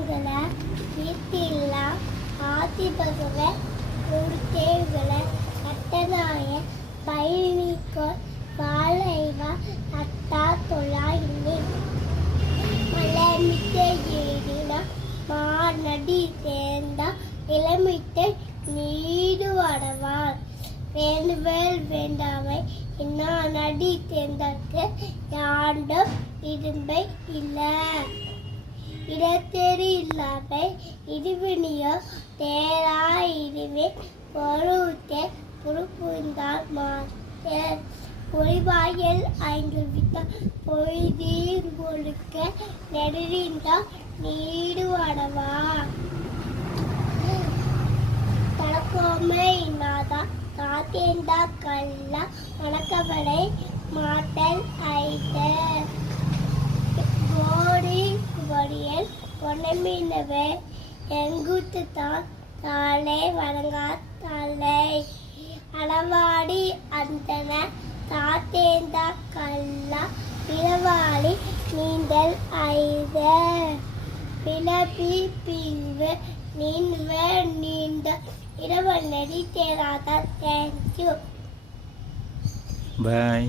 மங்கள கீர்த்தியில்ல ஆதிபகவ குருதேவல அட்டநாய பைவிகோ வாழைவ அத்தா தொழாயினி மலமிட்ட ஏடின மாநடி சேர்ந்த இளமிட்ட நீடு வடவாள் வேண்டுவேல் வேண்டாவை என்ன நடி தேர்ந்தற்கு யாண்டும் இரும்பை இல்லை இடத்தேறி இல்லாமை இடிவினியோ தேரா இடிவே பொருத்தே புறுப்புந்தால் மாத்தேர் பொறிவாயல் ஐந்து வித்த பொய்தீ கொடுக்க நெடுறிந்தா நீடு வடவா தலக்கோமை இன்னாதா காத்தேந்தா கல்ல வணக்கவடை மாட்டல் ஐட்ட கோடி வடியல் பொன்னமீனவே எங்குத்து தான் தாளே வணங்கா தலை அளவாடி அந்தன தாத்தேந்தா கல்லா இளவாளி நீந்தல் ஐத பிளபி பிரிவு நீண்ட நீண்ட இரவல் நெறி தேராத. தேங்க்யூ. பாய்.